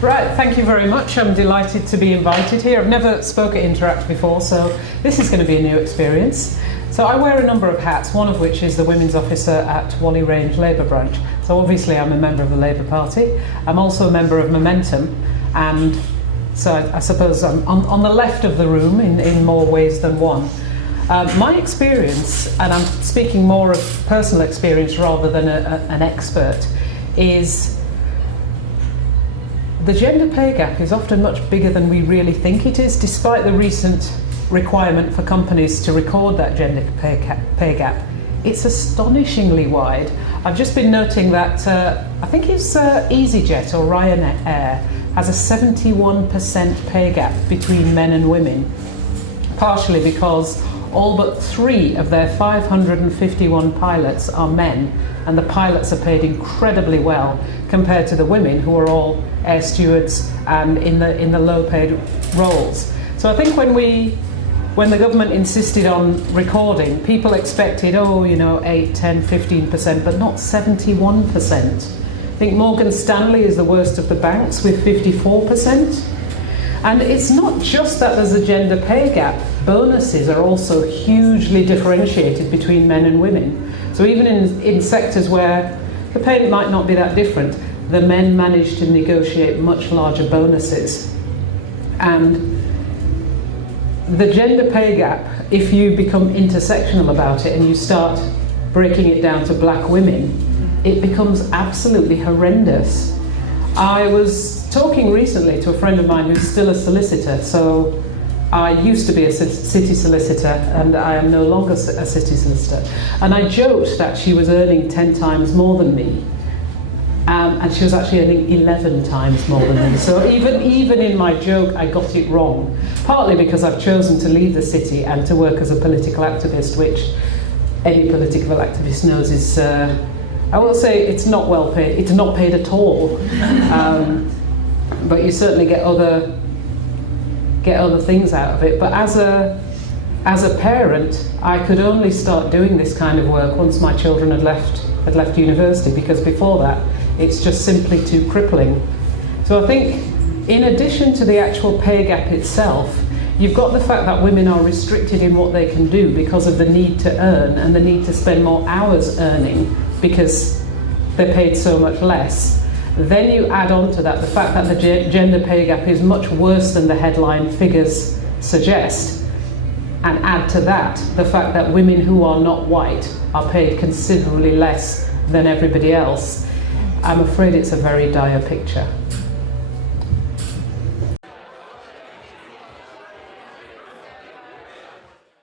Right, thank you very much. I'm delighted to be invited here. I've never spoke at Interact before, so this is going to be a new experience. So I wear a number of hats, one of which is the Women's Officer at Whalley Range Labour Branch. So obviously I'm a member of the Labour Party. I'm also a member of Momentum, and so I suppose I'm on the left of the room in more ways than one. My experience, and I'm speaking more of personal experience rather than an expert, is the gender pay gap is often much bigger than we really think it is, despite the recent requirement for companies to record that gender pay gap. It's astonishingly wide. I've just been noting that I think it's EasyJet or Ryanair has a 71% pay gap between men and women, partially because all but 3 of their 551 pilots are men, and the pilots are paid incredibly well compared to the women, who are all air stewards and in the low paid roles. So I think when the government insisted on recording, people expected 8, 10, 15%, but not 71%. I think Morgan Stanley is the worst of the banks with 54%. And it's not just that there's a gender pay gap. Bonuses are also hugely differentiated between men and women. So even in sectors where the pay might not be that different, the men manage to negotiate much larger bonuses. And the gender pay gap, if you become intersectional about it and you start breaking it down to black women, it becomes absolutely horrendous. I was talking recently to a friend of mine who's still a solicitor. So I used to be a city solicitor and I am no longer a city solicitor. And I joked that she was earning 10 times more than me. And she was actually earning 11 times more than me. So even in my joke, I got it wrong. Partly because I've chosen to leave the city and to work as a political activist, which any political activist knows is, I will say, it's not well paid. It's not paid at all. But you certainly get other things out of it. But as a parent, I could only start doing this kind of work once my children had left university, because before that, it's just simply too crippling. So I think, in addition to the actual pay gap itself, you've got the fact that women are restricted in what they can do because of the need to earn and the need to spend more hours earning because they're paid so much less. Then you add on to that the fact that the gender pay gap is much worse than the headline figures suggest, and add to that the fact that women who are not white are paid considerably less than everybody else. I'm afraid it's a very dire picture.